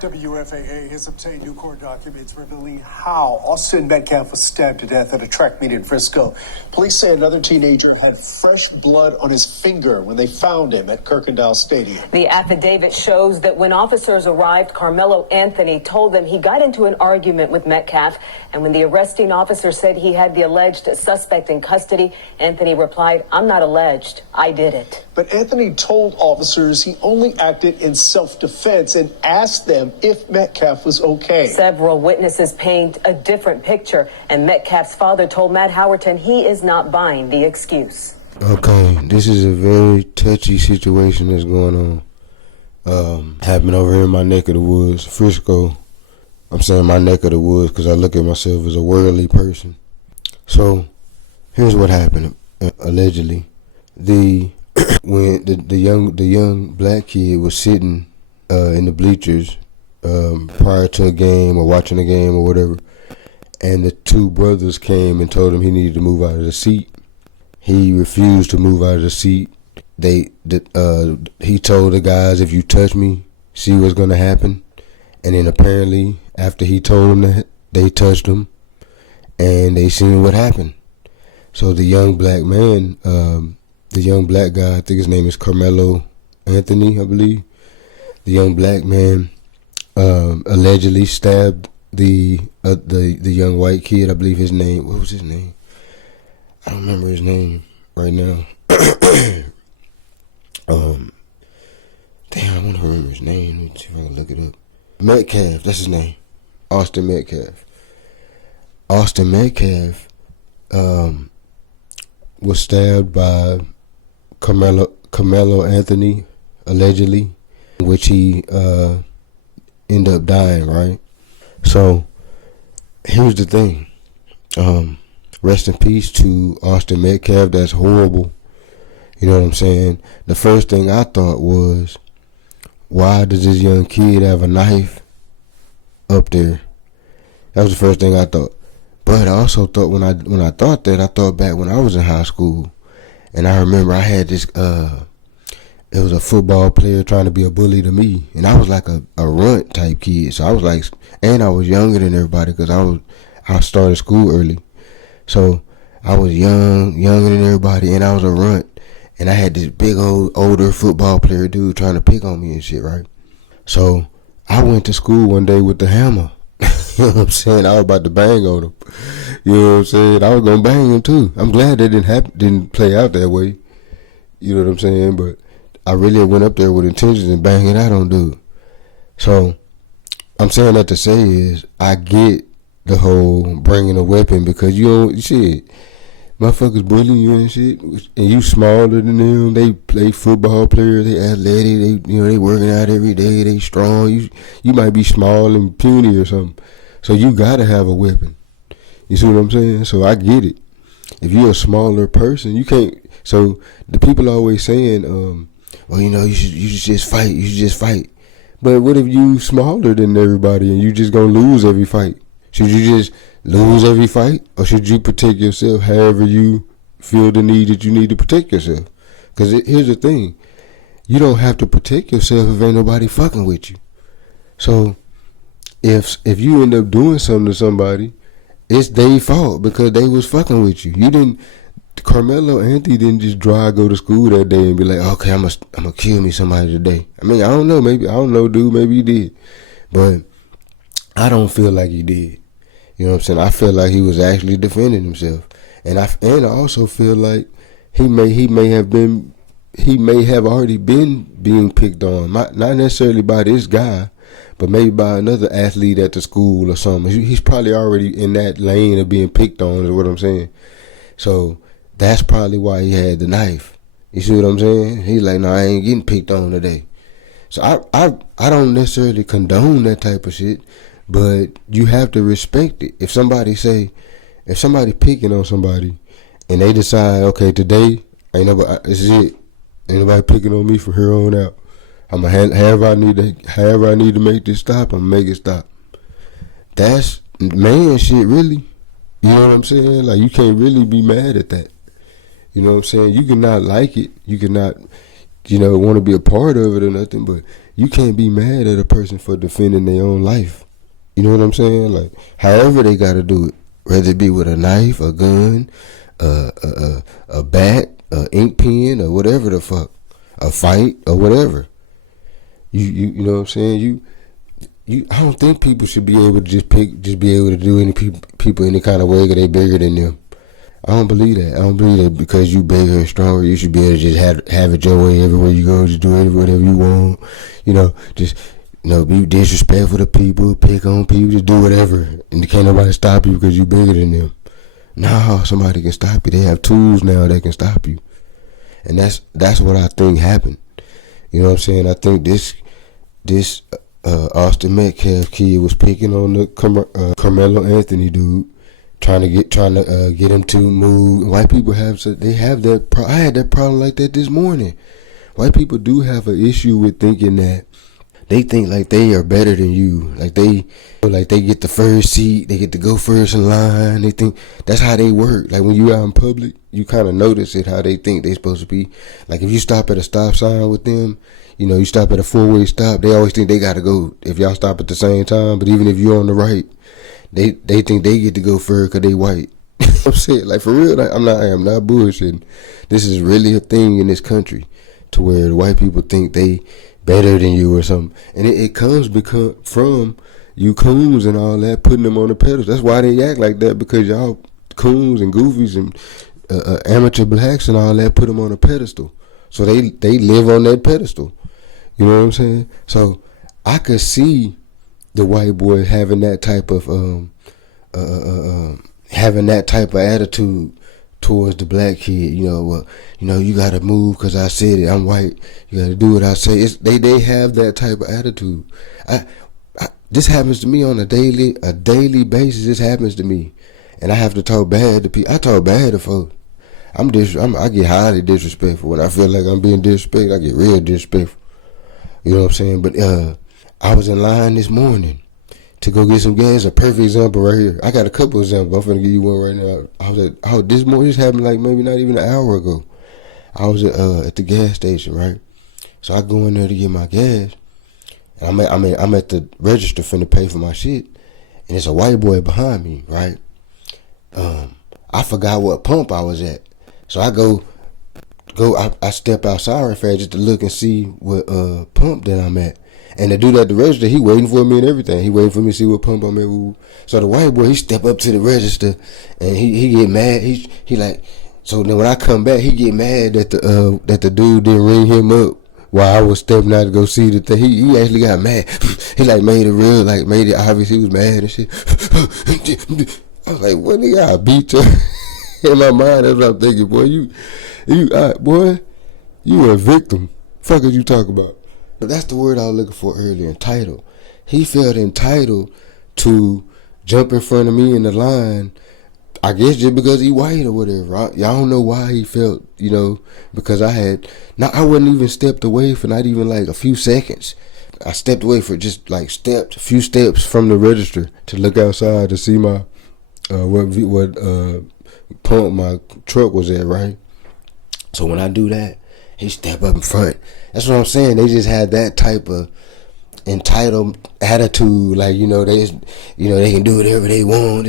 WFAA has obtained new court documents revealing how Austin Metcalf was stabbed to death at a track meet in Frisco. Police say another teenager had fresh blood on his finger when they found him at Kirkendall Stadium. The affidavit shows that when officers arrived, Carmelo Anthony told them he got into an argument with Metcalf, and when the arresting officer said he had the alleged suspect in custody, Anthony replied, "I'm not alleged, I did it." But Anthony told officers he only acted in self-defense and asked them if Metcalf was okay. Several witnesses paint a different picture, and Metcalf's father told Matt Howerton he is not buying the excuse. Okay, this is a very touchy situation that's going on. Happened over here in my neck of the woods, Frisco. I'm saying my neck of the woods because I look at myself as a worldly person. So, here's what happened, allegedly. When the young black kid was sitting in the bleachers prior to a game or watching a game or whatever, and the two brothers came and told him he needed to move out of the seat. He refused to move out of the seat. He told the guys, "If you touch me, see what's gonna happen." And then apparently, after he told them that, they touched him, and they seen what happened. So the young black man, the young black guy, I think his name is Carmelo Anthony, I believe. The young black man allegedly stabbed the young white kid. I believe his name. What was his name? I don't remember his name right now. Damn, I want to remember his name. Let me see if I can look it up. Metcalf, that's his name. Austin Metcalf. Austin Metcalf was stabbed by Carmelo Anthony, allegedly, which he ended up dying, right? So, here's the thing. Rest in peace to Austin Metcalf. That's horrible. You know what I'm saying? The first thing I thought was, why does this young kid have a knife up there? That was the first thing I thought. But I also thought when I thought that, I thought back when I was in high school, and I remember I had this. It was a football player trying to be a bully to me, and I was like a runt type kid. So I was like, and I was younger than everybody because I started school early. So I was younger than everybody, and I was a runt. And I had this big older football player dude trying to pick on me and shit, right? So I went to school one day with the hammer. You know what I'm saying? I was about to bang on him. You know what I'm saying? I was gonna bang him too. I'm glad that didn't play out that way. You know what I'm saying? But I really went up there with intentions and banging out on dude. So I'm saying that to say is I get the whole bringing a weapon because shit, motherfuckers bullying you and shit, and you smaller than them. They play football players, they athletic, they working out every day, they strong. You might be small and puny or something, so you gotta have a weapon. You see what I'm saying? So I get it. If you're a smaller person, you can't. So the people are always saying, well, you should just fight. You should just fight. But what if you smaller than everybody and you just gonna lose every fight? Should you just lose every fight, or should you protect yourself however you feel the need that you need to protect yourself? Because here's the thing. You don't have to protect yourself if ain't nobody fucking with you. So if you end up doing something to somebody, it's their fault because they was fucking with you. Carmelo Anthony didn't just go to school that day and be like, okay, I'm gonna kill me somebody today. I mean, I don't know, dude, maybe he did. But I don't feel like he did. You know what I'm saying? I feel like he was actually defending himself. And I also feel like he may have already been being picked on. Not necessarily by this guy, but maybe by another athlete at the school or something. He's probably already in that lane of being picked on, is what I'm saying. So that's probably why he had the knife. You see what I'm saying? He's like, no, I ain't getting picked on today. So I don't necessarily condone that type of shit, but you have to respect it. If somebody picking on somebody and they decide, okay, today this is it. Ain't nobody picking on me from here on out. I'm gonna however I need to make this stop, I'm gonna make it stop. That's man shit, really. You know what I'm saying? Like, you can't really be mad at that. You know what I'm saying? You cannot like it. You cannot, want to be a part of it or nothing, but you can't be mad at a person for defending their own life. You know what I'm saying? Like, however they got to do it, whether it be with a knife, a gun, a bat, a ink pen, or whatever the fuck, a fight or whatever. You know what I'm saying? I don't think people should be able to just be able to do any people any kind of way because they bigger than them. I don't believe that. I don't believe that because you bigger and stronger, you should be able to just have it your way everywhere you go. Just do whatever you want. Just be disrespectful to people, pick on people, just do whatever, and can't nobody stop you because you bigger than them. No, somebody can stop you. They have tools now that can stop you, and that's what I think happened. You know what I'm saying? I think this Austin Metcalf kid was picking on the Carmelo Anthony dude, trying to get him to move. White people have that. I had that problem like that this morning. White people do have an issue with thinking that they think like they are better than you. Like they get the first seat, they get to go first in line. They think that's how they work. Like when you out in public, you kind of notice it how they think they supposed to be. Like if you stop at a stop sign with them, you stop at a 4-way stop, they always think they got to go if y'all stop at the same time. But even if you're on the right, they think they get to go first because they white. I'm saying, like, for real, I am not bullshitting. This is really a thing in this country to where the white people think they better than you or something. And it comes from you coons and all that, putting them on the pedestal. That's why they act like that, because y'all coons and goofies and amateur blacks and all that put them on a pedestal. So they live on that pedestal. You know what I'm saying? So I could see the white boy having that type of attitude towards the black kid. You gotta move because I said it. I'm white. You gotta do what I say. They have that type of attitude. This happens to me on a daily basis. This happens to me, and I have to talk bad to people. I talk bad to folks. I get highly disrespectful. When I feel like I'm being disrespected, I get real disrespectful. You know what I'm saying? But I was in line this morning to go get some gas. A perfect example right here. I got a couple examples. I'm finna give you one right now. This morning, this happened like maybe not even an hour ago. I was at the gas station, right? So I go in there to get my gas, and I'm at the register finna pay for my shit, and there's a white boy behind me, right? I forgot what pump I was at, so I step outside real fast just to look and see what pump that I'm at. And the dude at the register, he waiting for me and everything. He waiting for me to see what pump I'm at. So the white boy, he step up to the register and he get mad. He like, so then when I come back, he get mad that the dude didn't ring him up while I was stepping out to go see the thing. He actually got mad. He like made it obvious he was mad and shit. I was like, what nigga, I beat you. In my mind, that's what I'm thinking, boy. You a victim. Fuck is you talking about? That's the word I was looking for earlier, entitled. He felt entitled to jump in front of me in the line, I guess just because he white or whatever. Y'all don't know why he felt, because I wasn't even stepped away for not even like a few seconds. I stepped away for just like a few steps from the register to look outside to see my, what pump my truck was at, right? So when I do that, he step up in front. That's what I'm saying. They just had that type of entitled attitude, like they can do whatever they want.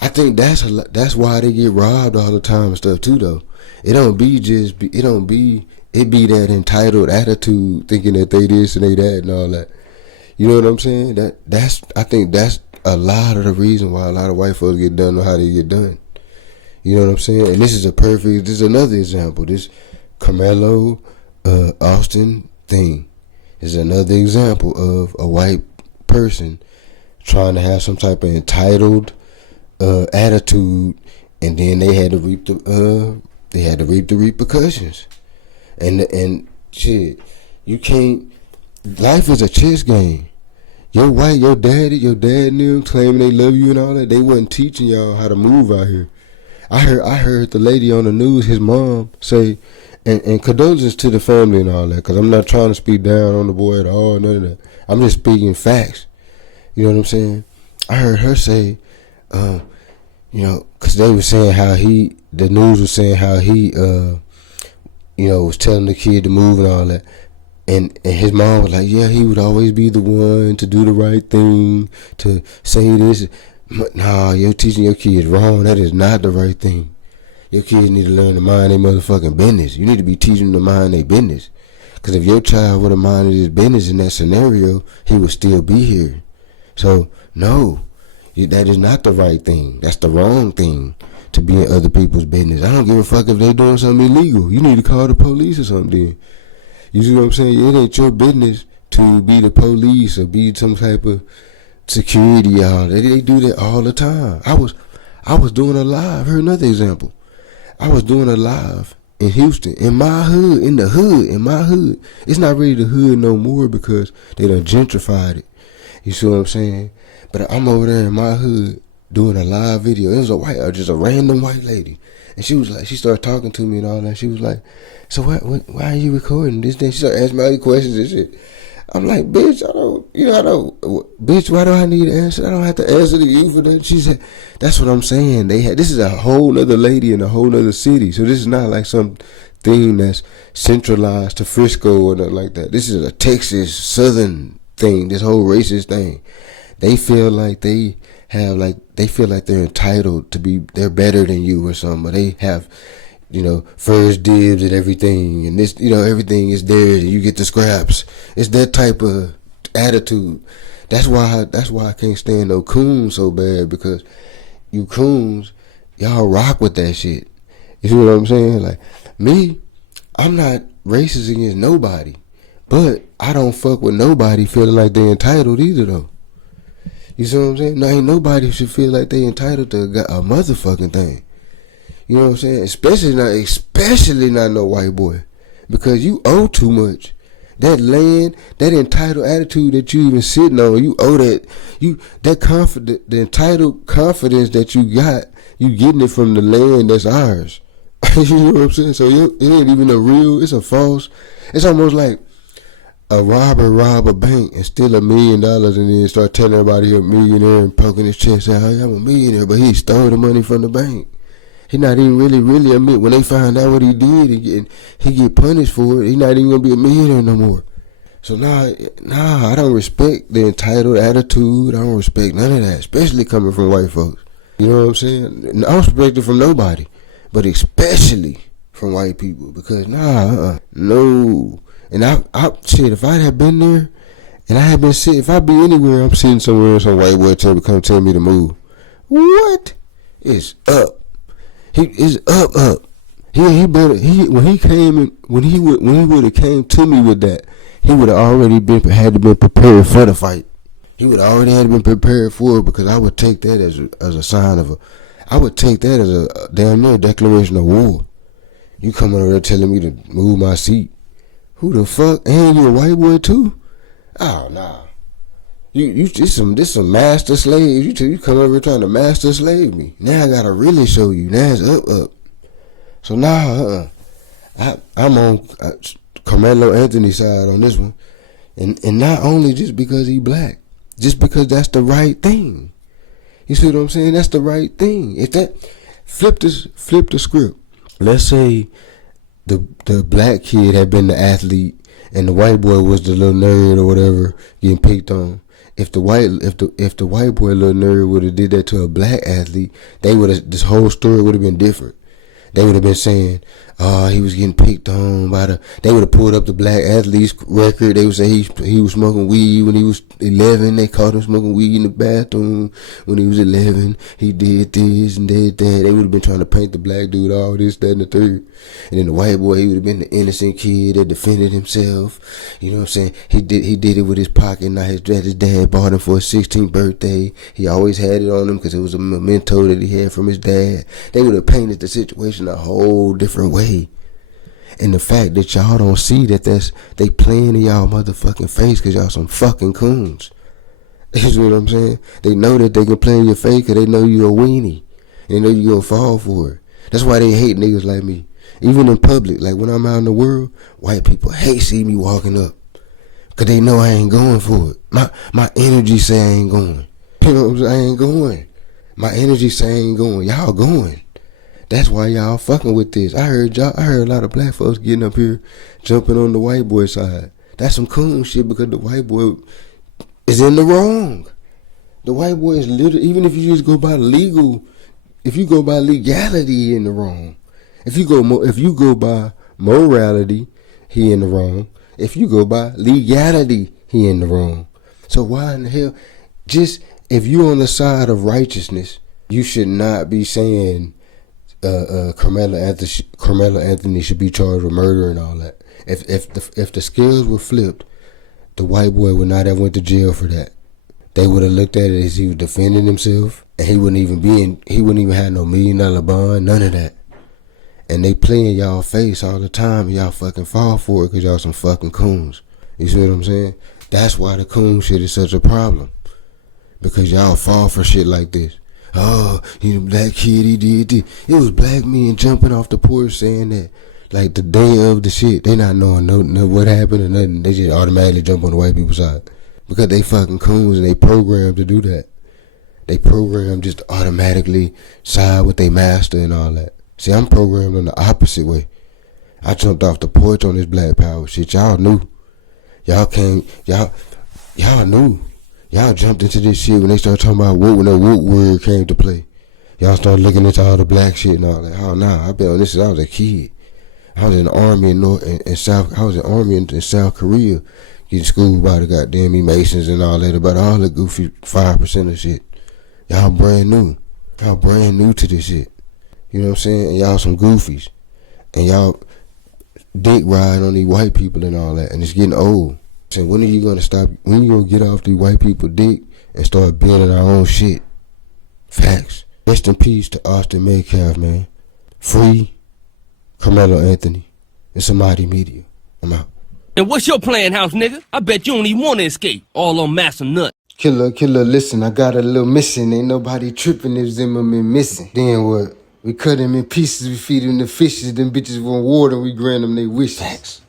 I think that's why they get robbed all the time and stuff too. Though it be that entitled attitude, thinking that they this and they that and all that. You know what I'm saying? I think that's a lot of the reason why a lot of white folks get done or how they get done. You know what I'm saying? And this is another example. This Carmelo Austin thing is another example of a white person trying to have some type of entitled attitude, and then they had to reap the repercussions. And shit, you can't. Life is a chess game. Your dad and them claiming they love you and all that. They wasn't teaching y'all how to move out here. I heard the lady on the news, his mom say, and condolences to the family and all that, because I'm not trying to speak down on the boy at all, none of that. I'm just speaking facts. You know what I'm saying? I heard her say, because they were saying the news was saying how he, was telling the kid to move and all that. And his mom was like, yeah, he would always be the one to do the right thing, to say this. Nah, you're teaching your kids wrong. That is not the right thing. Your kids need to learn to mind their motherfucking business. You need to be teaching them to mind their business. Because if your child would have minded his business in that scenario, he would still be here. So, no, that is not the right thing. That's the wrong thing, to be in other people's business. I don't give a fuck if they doing something illegal. You need to call the police or something. You see what I'm saying? It ain't your business to be the police or be some type of security, y'all. They do that all the time. I was doing a live. Here's another example. I was doing a live in Houston, in my hood, in my hood. It's not really the hood no more because they done gentrified it. You see what I'm saying? But I'm over there in my hood doing a live video. It was just a random white lady. And she was like, she started talking to me and all that. She was like, so why are you recording this thing? She started asking me all these questions and shit. I'm like, bitch, bitch, why do I need to answer? I don't have to answer to you for that. She said, that's what I'm saying. This is a whole other lady in a whole other city. So this is not like some thing that's centralized to Frisco or nothing like that. This is a Texas Southern thing, this whole racist thing. They feel like they're entitled to be, they're better than you or something. Or they have, first dibs at everything, and this, everything is theirs, and you get the scraps. It's that type of attitude. That's why I can't stand no coons so bad, because you coons, y'all rock with that shit. You see what I'm saying? Like, me, I'm not racist against nobody, but I don't fuck with nobody feeling like they entitled either, though. You see what I'm saying? No, ain't nobody should feel like they entitled to a motherfucking thing. You know what I'm saying? Especially not no white boy. Because you owe too much. That land, that entitled attitude that you even sitting on, you owe that. The entitled confidence that you got, you getting it from the land that's ours. You know what I'm saying? So it ain't even it's a false. It's almost like a robber rob a bank and steal $1 million and then start telling everybody he's a millionaire and poking his chest out, hey, I'm a millionaire, but he stole the money from the bank. He not even really admit, when they find out what he did, he get punished for it. He not even gonna be a millionaire no more. So I don't respect the entitled attitude. I don't respect none of that, especially coming from white folks. You know what I'm saying? I don't respect it from nobody, but especially from white people, because no. And if I had been there, and I had been sitting, if I be anywhere, I'm sitting somewhere, some white boy come tell me to move. What? It's up. He is up. When he would have came to me with that, he would have already had to been prepared for the fight. He would already had to been prepared for it, because I would take that as a sign of I would take that as a damn near declaration of war. You coming over there telling me to move my seat? Who the fuck? And you a white boy too? Oh nah. This some master slave. You come over here trying to master slave me. Now I gotta really show you. Now it's up. So I'm on Carmelo Anthony's side on this one, and not only just because he black, just because that's the right thing. You see what I'm saying? That's the right thing. If that flip the script. Let's say the black kid had been the athlete and the white boy was the little nerd or whatever getting picked on. If the white boy little nerd would have did that to a black athlete, this whole story would have been different. They would have been saying, he was getting picked on they would have pulled up the black athlete's record. They would say he was smoking weed when he was 11. They caught him smoking weed in the bathroom when he was 11. He did this and did that. They would have been trying to paint the black dude all this, that, and the third. And then the white boy, he would have been the innocent kid that defended himself. You know what I'm saying? He did it with his pocket. Now his dad bought him for his 16th birthday. He always had it on him because it was a memento that he had from his dad. They would have painted the situation a whole different way. And the fact that y'all don't see that they playing in y'all motherfucking face because y'all some fucking coons. You know what I'm saying? They know that they can play in your face because they know you a weenie. And they know you gonna fall for it. That's why they hate niggas like me. Even in public, like when I'm out in the world, white people hate see me walking up. Because they know I ain't going for it. My energy say I ain't going. You know what I'm saying? I ain't going. My energy say I ain't going. Y'all going. That's why y'all fucking with this. I heard a lot of black folks getting up here, jumping on the white boy side. That's some coon shit because the white boy is in the wrong. The white boy is literally, even if you just go by legal, if you go by legality, he in the wrong. If you go by morality, he in the wrong. If you go by legality, he in the wrong. So why in the hell, just if you on the side of righteousness, you should not be saying Carmelo Anthony should be charged with murder and all that. If the scales were flipped, the white boy would not have went to jail for that. They would have looked at it as he was defending himself, and he wouldn't even have no $1 million bond, none of that. And they play in y'all face all the time, and y'all fucking fall for it because y'all some fucking coons. You see what I'm saying? That's why the coon shit is such a problem. Because y'all fall for shit like this. Oh, he's a black kid, he did this. It was black men jumping off the porch saying that. Like the day of the shit, they not knowing no what happened or nothing. They just automatically jump on the white people's side. Because they fucking coons and they programmed to do that. They programmed just to automatically side with their master and all that. See, I'm programmed in the opposite way. I jumped off the porch on this black power shit. Y'all knew. Y'all knew. Y'all jumped into this shit when they started talking about woke when the woke word came to play. Y'all started looking into all the black shit and all that. Oh nah, I've been on this since I was a kid. I was in the army in South Korea, getting schooled by the goddamn Masons and all that about all the goofy 5% of shit. Y'all brand new. Y'all brand new to this shit. You know what I'm saying? And y'all some goofies. And y'all dick riding on these white people and all that. And it's getting old. So when are you gonna stop? When are you gonna get off these white people dick and start building our own shit? Facts. Rest in peace to Austin Metcalf, man. Free Carmelo Anthony. It's Amadi Media. I'm out. And what's your plan, house nigga? I bet you don't even want to escape. All on Master Nut. Killer, listen, I got a little missing. Ain't nobody tripping if Zimmerman missing. Then what? We cut him in pieces, we feed him the fishes, them bitches want water, we grant them they wishes. Facts.